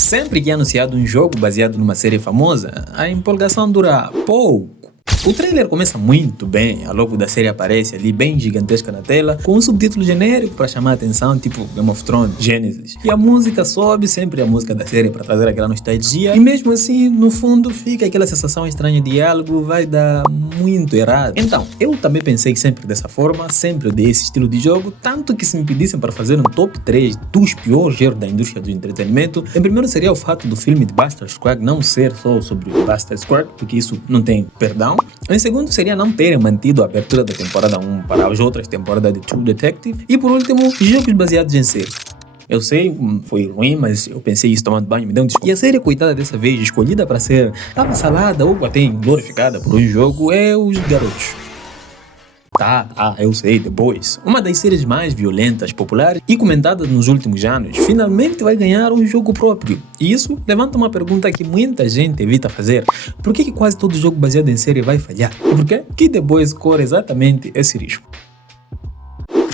Sempre que é anunciado um jogo baseado numa série famosa, a empolgação dura pouco. O trailer começa muito bem, a logo da série aparece ali bem gigantesca na tela, com um subtítulo genérico para chamar a atenção, tipo Game of Thrones, Genesis. E a música sobe, sempre a música da série para trazer aquela nostalgia, e mesmo assim, no fundo, fica aquela sensação estranha de algo vai dar muito errado. Então, eu também pensei sempre dessa forma, sempre odiei esse estilo de jogo, tanto que se me pedissem para fazer um top 3 dos piores jogos da indústria do entretenimento, em primeiro seria o fato do filme de Buster Scruggs não ser só sobre Buster Scruggs, porque isso não tem perdão. Em segundo, seria não terem mantido a abertura da temporada 1 para as outras temporadas de True Detective. E por último, jogos baseados em série. Eu sei, foi ruim, mas eu pensei isso tomando banho, me deu um desconto. E a série, coitada dessa vez, escolhida para ser avassalada ou até glorificada por um jogo, é Os Garotos. Eu sei, The Boys, uma das séries mais violentas, populares e comentadas nos últimos anos, finalmente vai ganhar um jogo próprio. E isso levanta uma pergunta que muita gente evita fazer. Por que quase todo jogo baseado em série vai falhar? E por que The Boys corre exatamente esse risco?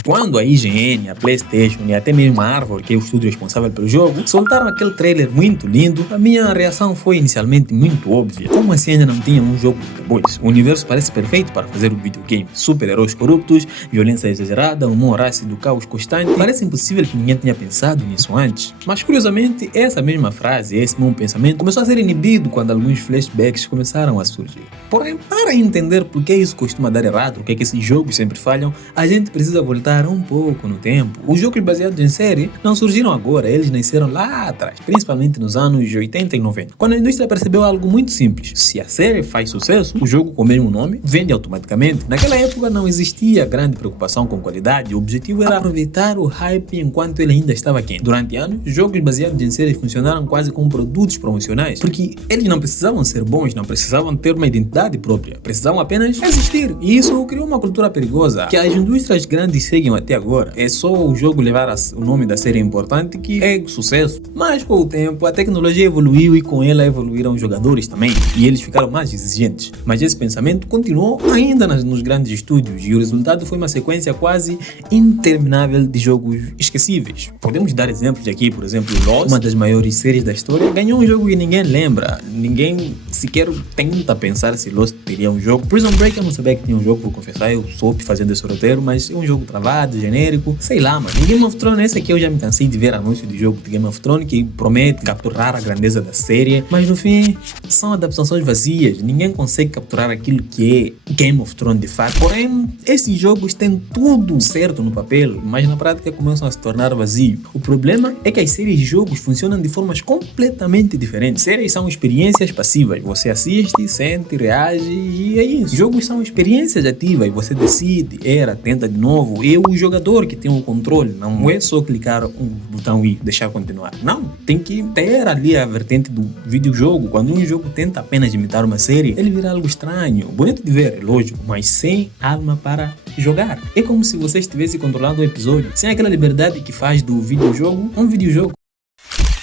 Quando a IGN, a PlayStation e até mesmo a Arvor, que é o estúdio responsável pelo jogo, soltaram aquele trailer muito lindo, a minha reação foi inicialmente muito óbvia. Como assim ainda não tinha um jogo de The Boys? O universo parece perfeito para fazer um videogame. Super-heróis corruptos, violência exagerada, humor ácido, caos constante. Parece impossível que ninguém tenha pensado nisso antes. Mas curiosamente, essa mesma frase, esse mesmo pensamento, começou a ser inibido quando alguns flashbacks começaram a surgir. Porém, para entender por que isso costuma dar errado, por que esses jogos sempre falham, a gente precisa voltar um pouco no tempo. Os jogos baseados em série não surgiram agora, eles nasceram lá atrás, principalmente nos anos 80 e 90, quando a indústria percebeu algo muito simples: se a série faz sucesso, o jogo com o mesmo nome vende automaticamente. Naquela época não existia grande preocupação com qualidade, o objetivo era aproveitar o hype enquanto ele ainda estava quente. Durante anos, jogos baseados em séries funcionaram quase como produtos promocionais, porque eles não precisavam ser bons, não precisavam ter uma identidade própria, precisavam apenas existir. E isso criou uma cultura perigosa, que as indústrias grandes seguem até agora. É só o jogo levar o nome da série importante que é sucesso. Mas com o tempo, a tecnologia evoluiu e com ela evoluíram os jogadores também. E eles ficaram mais exigentes. Mas esse pensamento continuou ainda nos grandes estúdios e o resultado foi uma sequência quase interminável de jogos esquecíveis. Podemos dar exemplos aqui, por exemplo, Lost, uma das maiores séries da história, ganhou um jogo que ninguém lembra. Ninguém sequer tenta pensar se Lost teria um jogo. Prison Break eu não sabia que tinha um jogo, vou confessar, eu soube fazendo esse roteiro, mas é um jogo travado, genérico, sei lá, mano. E Game of Thrones, esse aqui eu já me cansei de ver anúncio de jogo de Game of Thrones que promete capturar a grandeza da série, mas no fim são adaptações vazias, ninguém consegue capturar aquilo que é Game of Thrones de fato. Porém, esses jogos têm tudo certo no papel, mas na prática começam a se tornar vazios. O problema é que as séries de jogos funcionam de formas completamente diferentes. Séries são experiências passivas, você assiste, sente, reage e é isso. Jogos são experiências ativas, você decide, tenta de novo, e o jogador que tem o controle, não é só clicar um botão e deixar continuar. Não, tem que ter ali a vertente do videojogo. Quando um jogo tenta apenas imitar uma série, ele vira algo estranho, bonito de ver, é lógico, mas sem alma para jogar. É como se você estivesse controlando um episódio, sem aquela liberdade que faz do videojogo um videojogo.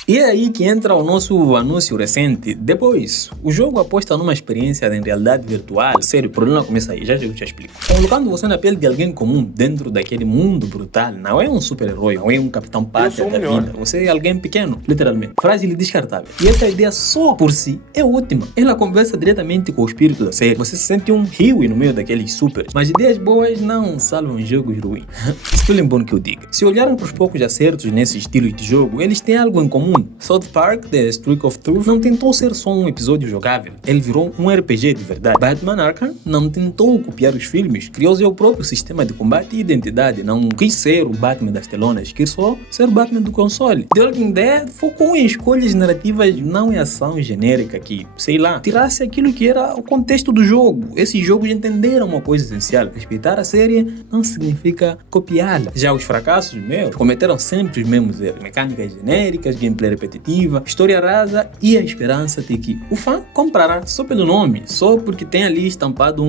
E é aí que entra o nosso anúncio recente. Depois, o jogo aposta numa experiência em realidade virtual. Sério, o problema começa aí, já eu te explico. Colocando você na pele de alguém comum dentro daquele mundo brutal. Não é um super-herói, não é um capitão pátria da vida. Você é alguém pequeno, literalmente, frágil e descartável. E essa ideia só por si é ótima. Ela conversa diretamente com o espírito da série. Você se sente um Huey no meio daqueles super. Mas ideias boas não salvam jogos ruins. Escolhem bom que eu diga. Se olharem para os poucos acertos nesse estilo de jogo, eles têm algo em comum. South Park, The Streak of Truth, não tentou ser só um episódio jogável, ele virou um RPG de verdade. Batman Arkham não tentou copiar os filmes, criou seu próprio sistema de combate e identidade, não quis ser o Batman das telonas, quis só ser o Batman do console. The Walking Dead focou em escolhas narrativas, não em ação genérica que, sei lá, tirasse aquilo que era o contexto do jogo. Esses jogos entenderam uma coisa essencial: respeitar a série não significa copiá-la. Já os fracassos cometeram sempre os mesmos erros, mecânicas genéricas, gameplay repetitiva, história rasa e a esperança de que o fã comprará só pelo nome, só porque tem ali estampado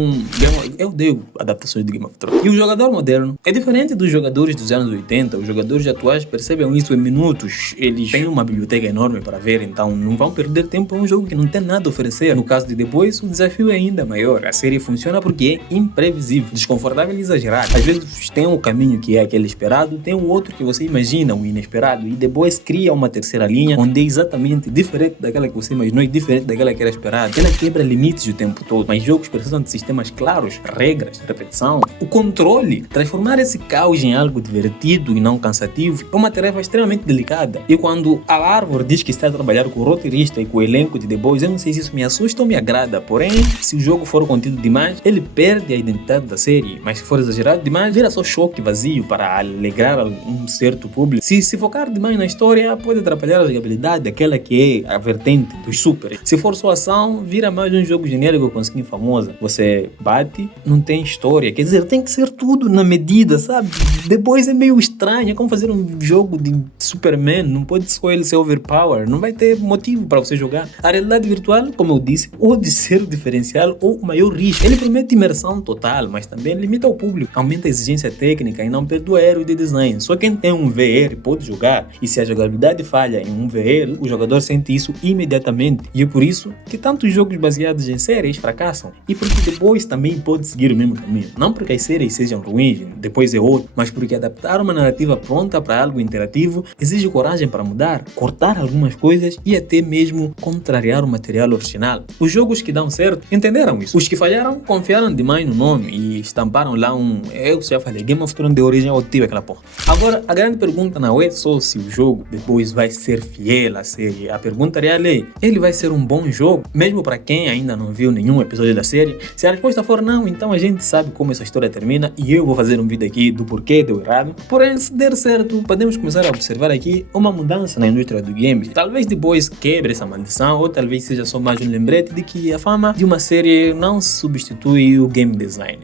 eu odeio adaptações de Game of Thrones. E o jogador moderno é diferente dos jogadores dos anos 80, os jogadores atuais percebem isso em minutos, eles têm uma biblioteca enorme para ver, então não vão perder tempo a um jogo que não tem nada a oferecer. No caso de depois, o desafio é ainda maior, a série funciona porque é imprevisível, desconfortável e exagerado. Às vezes tem um caminho que é aquele esperado, tem um outro que você imagina, o inesperado, e depois cria uma terceira outra linha, onde é exatamente diferente daquela que você imaginou e diferente daquela que era esperada. Ela quebra limites o tempo todo, mas jogos precisam de sistemas claros, regras, repetição. O controle, transformar esse caos em algo divertido e não cansativo, é uma tarefa extremamente delicada. E quando a Arvor diz que está a trabalhar com o roteirista e com o elenco de The Boys, eu não sei se isso me assusta ou me agrada, porém, se o jogo for contido demais, ele perde a identidade da série, mas se for exagerado demais, vira só choque vazio para alegrar um certo público. Se focar demais na história, pode atrapalhar a jogabilidade daquela que é a vertente dos super. Se for só ação, vira mais um jogo genérico com skin famosa. Você bate, não tem história, quer dizer, tem que ser tudo na medida, sabe? Depois é meio estranho, é como fazer um jogo de Superman, não pode só ele ser overpower, não vai ter motivo para você jogar. A realidade virtual, como eu disse, pode ser o diferencial ou o maior risco. Ele promete imersão total, mas também limita o público, aumenta a exigência técnica e não perdoa erro de design. Só quem tem um VR pode jogar, e se a jogabilidade falha em um VR, o jogador sente isso imediatamente, e é por isso que tantos jogos baseados em séries fracassam, e porque depois também pode seguir o mesmo caminho. Não porque as séries sejam ruins, depois é outro, mas porque adaptar uma narrativa pronta para algo interativo exige coragem para mudar, cortar algumas coisas e até mesmo contrariar o material original. Os jogos que dão certo entenderam isso. Os que falharam confiaram demais no nome e estamparam lá eu já falei, Game of Thrones de origem adotiva, aquela porra. Agora, a grande pergunta não é só se o jogo depois vai ser fiel à série. A pergunta real é, ele vai ser um bom jogo, mesmo para quem ainda não viu nenhum episódio da série? Se a resposta for não, então a gente sabe como essa história termina e eu vou fazer um vídeo aqui do porquê deu errado. Porém, se der certo, podemos começar a observar aqui uma mudança na indústria do game. Talvez depois quebre essa maldição, ou talvez seja só mais um lembrete de que a fama de uma série não substitui o game design.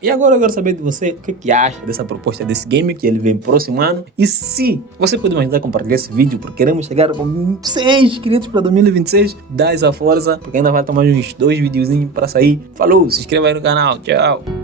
E agora eu quero saber de você o que acha dessa proposta desse game, que ele vem próximo ano. E se você pode me ajudar a compartilhar esse vídeo, porque queremos chegar com 6 inscritos para 2026, dá essa força, porque ainda faltam mais uns 2 videozinhos para sair. Falou, se inscreva aí no canal, tchau!